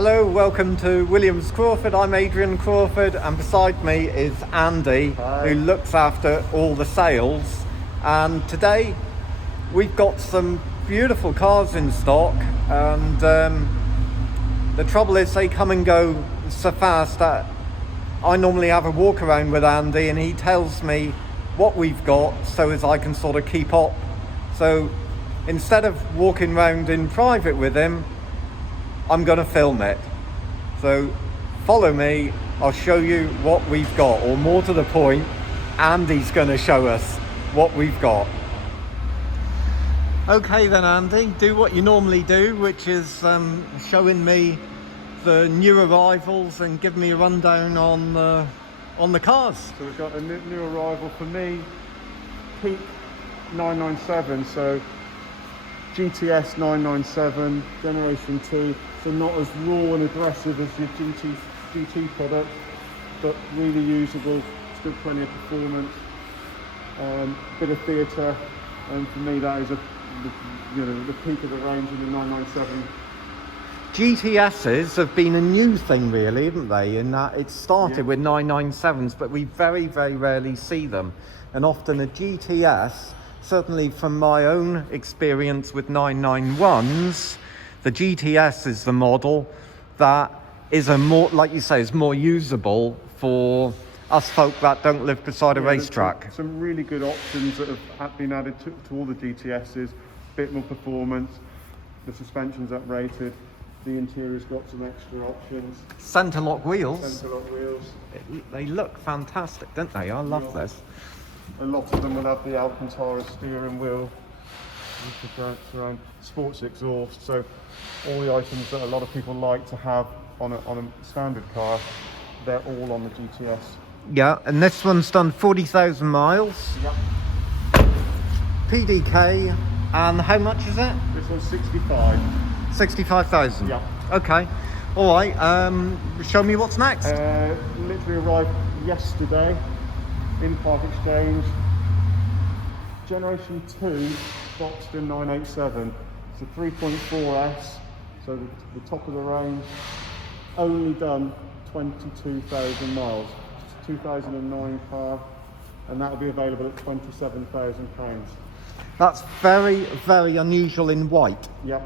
Hello, welcome to Williams Crawford. I'm Adrian Crawford, and beside me is Andy. Hi. Who looks after all the sales. And today we've got some beautiful cars in stock, and the trouble is they come and go so fast that I normally have a walk around with Andy and he tells me what we've got so as I can sort of keep up. So instead of walking around in private with him, I'm going to film it. So follow me, I'll show you what we've got, or more to the point, Andy's going to show us what we've got. Okay then Andy, do what you normally do, which is showing me the new arrivals and give me a rundown on the cars. So we've got a new arrival for me, Peak 997, so GTS 997 Generation 2, so not as raw and aggressive as your GT product, but really usable, still plenty of performance, bit of theatre, and for me that is the peak of the range in the 997. GTSs have been a new thing really, haven't they, in that it started with 997s, but we very, very rarely see them. And often a GTS, certainly from my own experience with 991s, the GTS is the model that is like you say, is more usable for us folk that don't live beside a racetrack. Some really good options that have been added to all the GTSs, bit more performance, the suspension's uprated, the interior's got some extra options. Centre lock wheels. Centre lock wheels. They look fantastic, don't they? I love this. A lot of them will have the Alcantara steering wheel, surround, sports exhaust, so all the items that a lot of people like to have on a standard car, they're all on the GTS. Yeah, and this one's done 40,000 miles. Yep. PDK, and how much is it? This one's 65. 65,000? Yeah. Okay. All right, show me what's next. Literally arrived yesterday in part exchange. Generation 2 Boxster 987. It's a 3.4S, so the top of the range, only done 22,000 miles. It's a 2009 car, and that'll be available at £27,000. That's very, very unusual in white. Yep.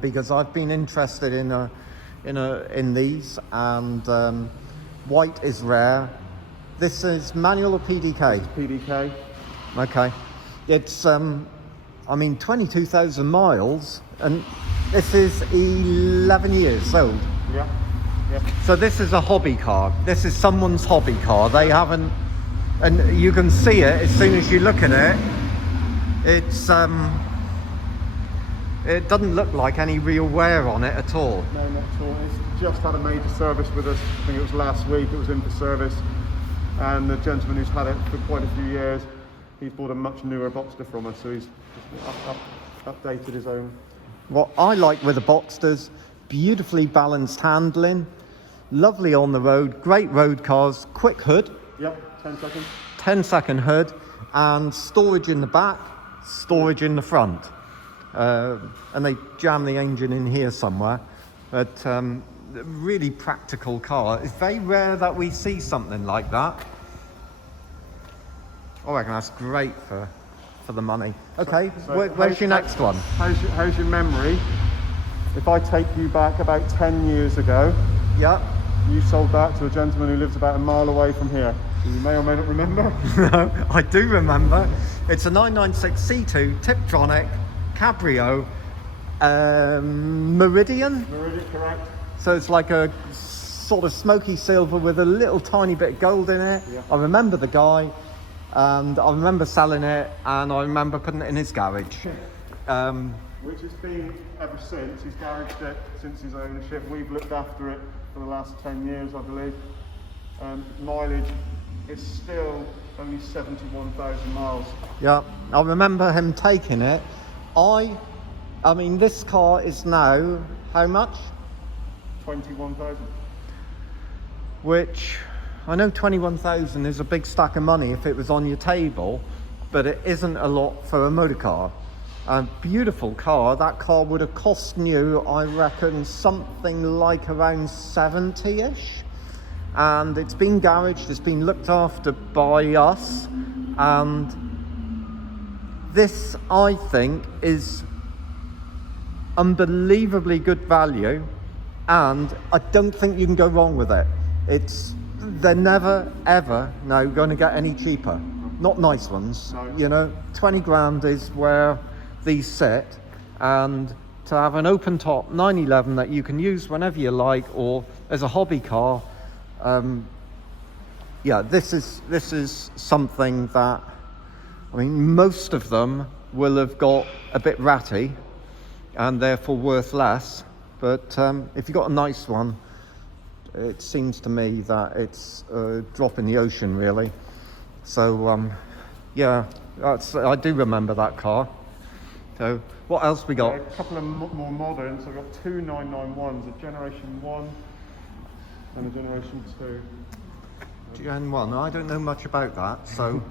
Because I've been interested in these, and white is rare. This is manual or PDK? It's PDK. Okay. It's 22,000 miles, and this is 11 years old. Yeah. Yep. So this is a hobby car. This is someone's hobby car. They haven't, and you can see it as soon as you look at it. It's it doesn't look like any real wear on it at all. No, not at all. It's just had a major service with us. I think it was last week. It was in for service, and the gentleman who's had it for quite a few years, he's bought a much newer Boxster from us, so he's updated his own. What I like with the Boxsters, beautifully balanced handling, lovely on the road, great road cars, quick hood. Yep, 10 seconds. 10-second hood, and storage in the back, storage in the front. And they jam the engine in here somewhere. But really practical car. It's very rare that we see something like that. I reckon that's great for the money. Okay, where's your next one? How's your memory? If I take you back about 10 years ago, Yeah. you sold that to a gentleman who lives about a mile away from here. You may or may not remember. No, I do remember. It's a 996 C2 Tiptronic Cabrio Meridian. Meridian, correct. So it's like a sort of smoky silver with a little tiny bit of gold in it. Yeah. I remember the guy, and I remember selling it, and I remember putting it in his garage. Which has been ever since. He's garaged it since his ownership. We've looked after it for the last 10 years, I believe. Mileage is still only 71,000 miles. Yeah, I remember him taking it. I mean, this car is now how much? 21,000. Which, I know 21,000 is a big stack of money if it was on your table, but it isn't a lot for a motor car. A beautiful car. That car would have cost you, I reckon, something like around 70-ish. And it's been garaged, it's been looked after by us. And this, I think, is unbelievably good value. And I don't think you can go wrong with it. They're never, ever, no, going to get any cheaper. Not nice ones. No. You know, 20 grand is where these sit, and to have an open top 911 that you can use whenever you like, or as a hobby car, yeah, this is something that, I mean, most of them will have got a bit ratty and therefore worth less, but if you've got a nice one, it seems to me that it's a drop in the ocean, really. So yeah, I do remember that car. So what else we got? A couple of more modern. So we've got two 991s, a Generation 1 and a Generation 2. Gen 1, I don't know much about that, so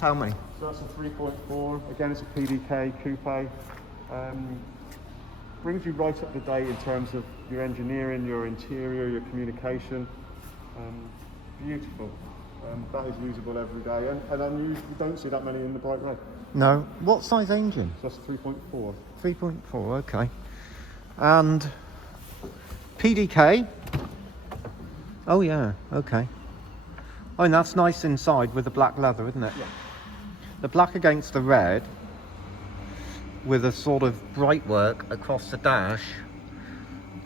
tell me. So that's a 3.4. Again, it's a PDK coupe. Brings you right up to date in terms of your engineering, your interior, your communication. Beautiful. That is usable every day, and unusual. You don't see that many in the bright red. No. What size engine? So that's 3.4. 3.4, okay. And PDK? Oh yeah, okay. I mean, that's nice inside with the black leather, isn't it? Yeah. The black against the red with a sort of bright work across the dash.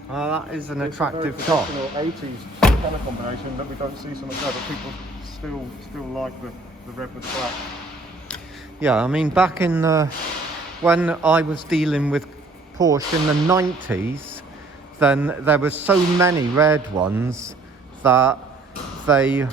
That is an attractive car. It's a very traditional 80s colour combination that we don't see so much now, but people still like the red with the black. Yeah, I mean, back in when I was dealing with Porsche in the 90s, then there were so many red ones that they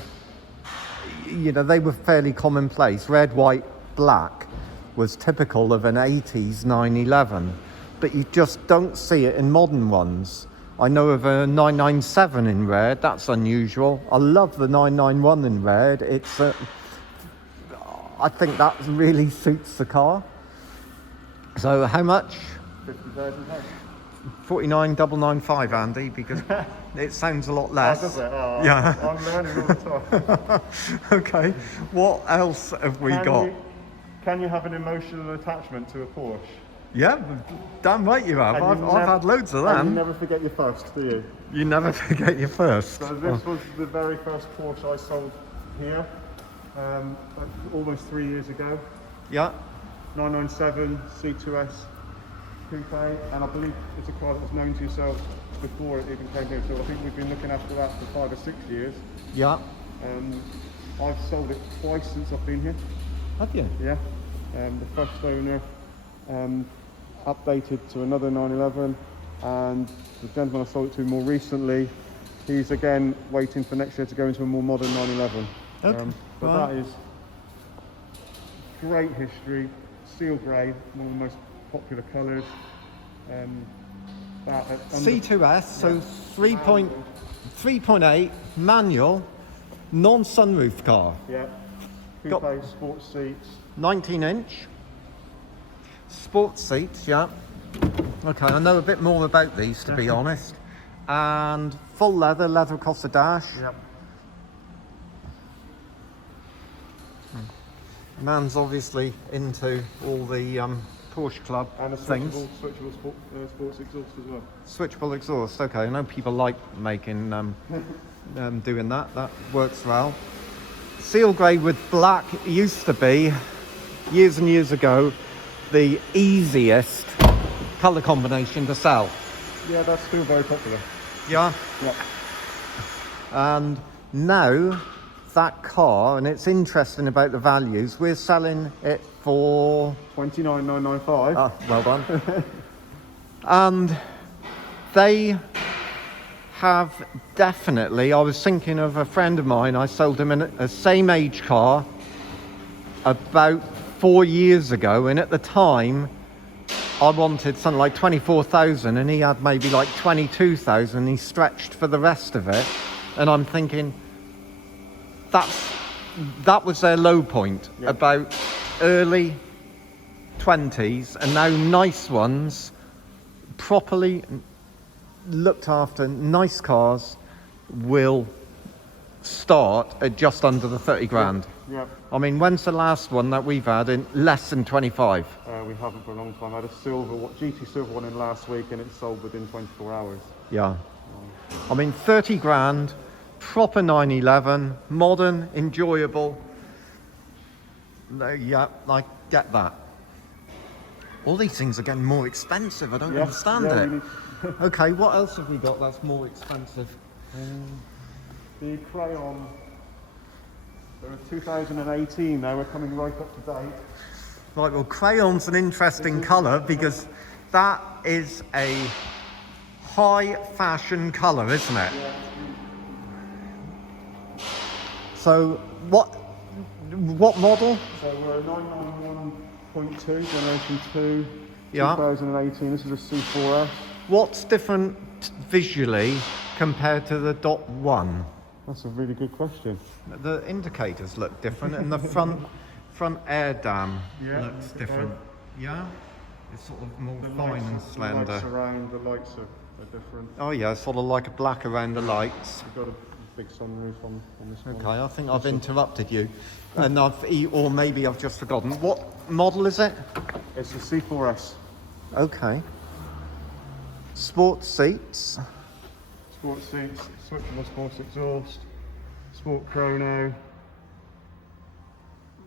were fairly commonplace. Red, white, black was typical of an 80s 911, but you just don't see it in modern ones. I know of a 997 in red, that's unusual. I love the 991 in red. I think that really suits the car. So how much? 50,000. 49,995, Andy, because it sounds a lot less. Oh, does it? Oh, yeah. I'm learning all the time. Okay, what else have we got? Can you have an emotional attachment to a Porsche? Yeah, damn right you have. I've had loads of And them. you never forget your first, do you? You never forget your first. So this was the very first Porsche I sold here, almost 3 years ago. Yeah. 997 C2S coupe, and I believe it's a car that was known to yourself before it even came here. So I think we've been looking after that for 5 or 6 years. Yeah. I've sold it twice since I've been here. Have you? Yeah. The first owner updated to another 911, and the gentleman I sold it to more recently, he's again waiting for next year to go into a more modern 911. Okay. But right. that is great history, steel grey, one of the most popular colours. C2S, so 3.8 manual, non-sunroof car. Yeah. Coupe, sports seats. 19-inch. Sports seats, yeah. Okay, I know a bit more about these, to be honest. And full leather across the dash. Yep. Man's obviously into all the Porsche Club And a things. switchable sports exhaust as well. Switchable exhaust, okay. I know people like making, doing that. That works well. Seal grey with black used to be, years and years ago, the easiest colour combination to sell. Yeah, that's still very popular. Yeah. Yep. And now that car, and it's interesting about the values, we're selling it for 29,995. Ah, well done. And they have definitely, I was thinking of a friend of mine, I sold him a same age car about 4 years ago, and at the time I wanted something like 24,000 and he had maybe like 22,000. He stretched for the rest of it, and I'm thinking that was their low point. Yeah. About early 20s, and now nice ones, properly looked after, nice cars will start at just under the 30 grand. Yep. I mean, when's the last one that we've had in less than 25? We haven't for a long time. I had a GT silver one in last week, and it sold within 24 hours. Yeah. I mean, 30 grand, proper 911, modern, enjoyable. No, yeah, I get that. All these things are getting more expensive. I don't understand it. Okay, what else have we got that's more expensive? The Crayon. They're a 2018 now. We're coming right up to date. Right, well, Crayon's an interesting colour because that is a high fashion colour, isn't it? Yeah. So, what model? So we're a 991.2, generation 2, Yeah. 2018. This is a C4S. What's different visually compared to the dot one? That's a really good question. The indicators look different, and the front air dam Yeah, looks different. Yeah, it's sort of more The fine lights and are- slender. The lights around, the lights are different. Oh yeah, sort of like a black around the lights. We've got a big sunroof on this one. Okay, I think I've interrupted you, and or maybe I've just forgotten. What model is it? It's the C4S. Okay. Sports seats. Sport seats, switchable sports exhaust, sport chrono.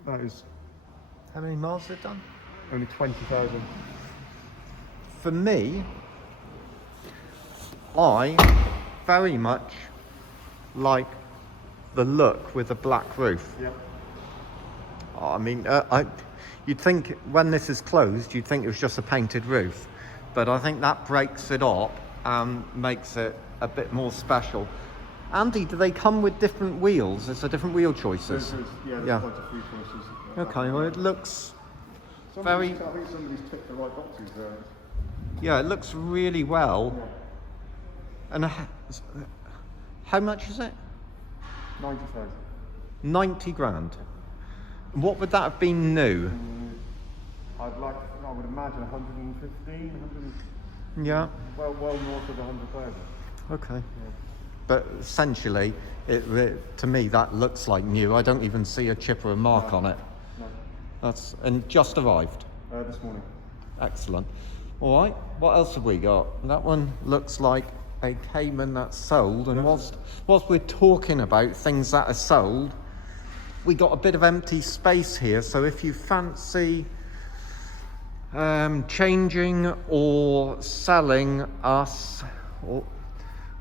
That is How many miles have it done? only 20,000. For me, I very much like the look with the black roof. Yep. I mean, you'd think when this is closed, you'd think it was just a painted roof, but I think that breaks it up and makes it a bit more special. Andy, do they come with different wheels? Is there different wheel choices? There's Yeah. quite a few choices. Okay, well it looks I very, think somebody's ticked the right boxes there. yeah, it looks really well. Yeah. And how much is it? 90,000. 90 grand. What would that have been new? I would imagine 115, 100, Yeah, well north of 100,000. okay. But essentially, to me, that looks like new. I don't even see a chip or a mark on it. No, And just arrived. this morning. Excellent. All right, what else have we got? That one looks like a Cayman that's sold. And whilst we're talking about things that are sold, we got a bit of empty space here. So if you fancy changing or selling us,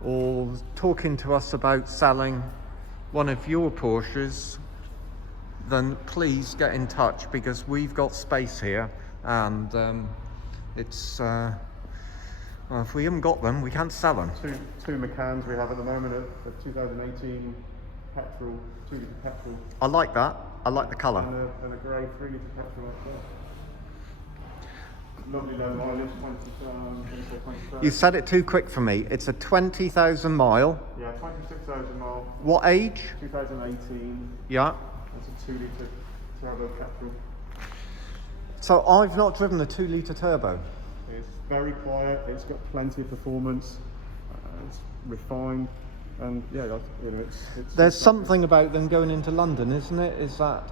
or talking to us about selling one of your Porsches, then please get in touch, because we've got space here, and it's well, if we haven't got them, we can't sell them. Two Macans we have at the moment, a 2018 petrol, 2-litre petrol, I like that. I like the colour. and a grey 3-litre petrol up there. Lovely low mileage, 20,000. You said it too quick for me. It's a 20,000 mile. Yeah, 26,000 mile, What age? 2018. Yeah. That's a 2-litre turbo petrol. So I've not driven the 2-litre turbo. It's very quiet. It's got plenty of performance. It's refined, and yeah, it's. There's something about them going into London, isn't it? Is that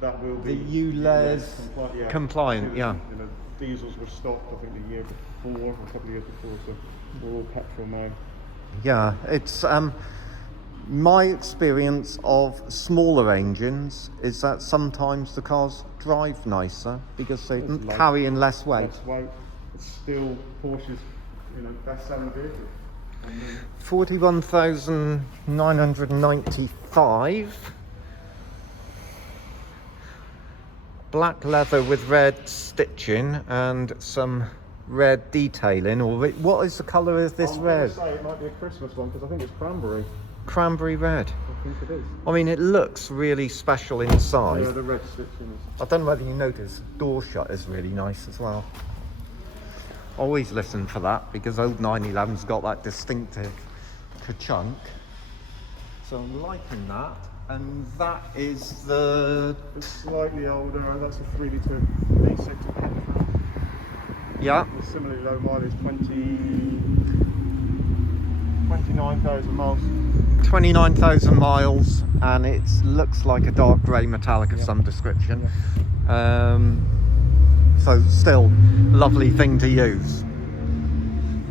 that will the be ULEZ compliant? Yeah. You know, diesels were stopped, I think, the year before, or a couple of years before, so we're all petrol now. Yeah, it's my experience of smaller engines is that sometimes the cars drive nicer because they're It's carrying less weight. Less weight. It's still Porsche's, best-selling vehicle. 41,995. Black leather with red stitching and some red detailing. Or what is the colour of this red? I'm going to say it might be a Christmas one, because I think it's cranberry. Cranberry red. I think it is. I mean, it looks really special inside. Yeah, the red stitching is. I don't know whether you notice, door shut is really nice as well. Always listen for that, because old 911's got that distinctive ka-chunk. So I'm liking that. And that is the... It's slightly older, that's a 3 litre V6 petrol. Yeah. It's similarly low mileage, 29,000 miles. 29,000 miles, and it looks like a dark grey metallic of some description. So still lovely thing to use.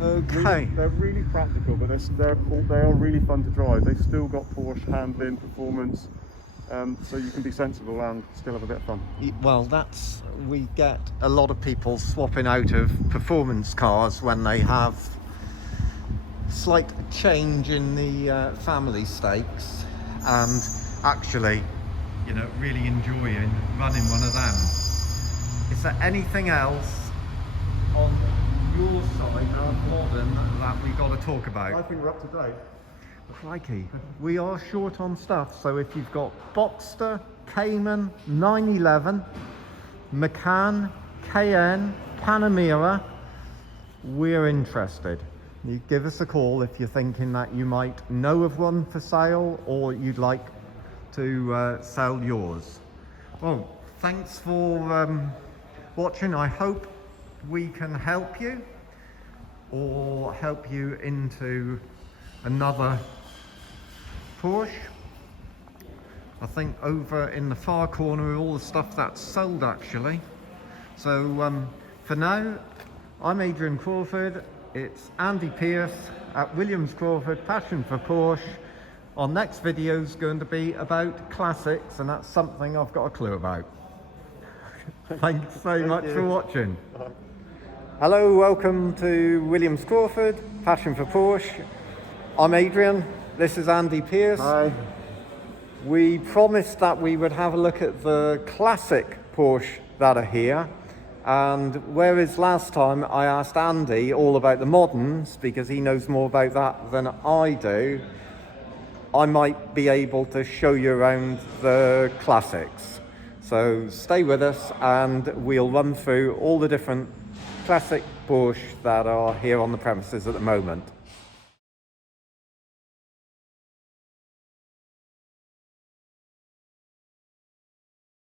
Okay. They're really practical, but they are really fun to drive. They've still got Porsche handling, performance, so you can be sensible and still have a bit of fun. Well, we get a lot of people swapping out of performance cars when they have slight change in the family stakes, and actually, you know, really enjoying running one of them. Is there anything else on your side of modern that we got to talk about? I think we're up to date. Crikey, we are short on stuff, so if you've got Boxster, Cayman, 911, Macan, Cayenne, Panamera, we're interested. You give us a call if you're thinking that you might know of one for sale or you'd like to sell yours. Well, thanks for watching. I hope we can help you or help you into another Porsche. I think over in the far corner all the stuff that's sold actually. So for now, I'm Adrian Crawford. It's Andy Pearce at Williams Crawford Passion for Porsche. Our next video is going to be about classics, and that's something I've got a clue about. Thanks so much for watching. Hello, welcome to Williams Crawford Passion for Porsche. I'm Adrian, this is Andy Pearce. Hi. We promised that we would have a look at the classic Porsche that are here. And whereas last time I asked Andy all about the moderns, because he knows more about that than I do, I might be able to show you around the classics. So stay with us and we'll run through all the different classic Porsche that are here on the premises at the moment.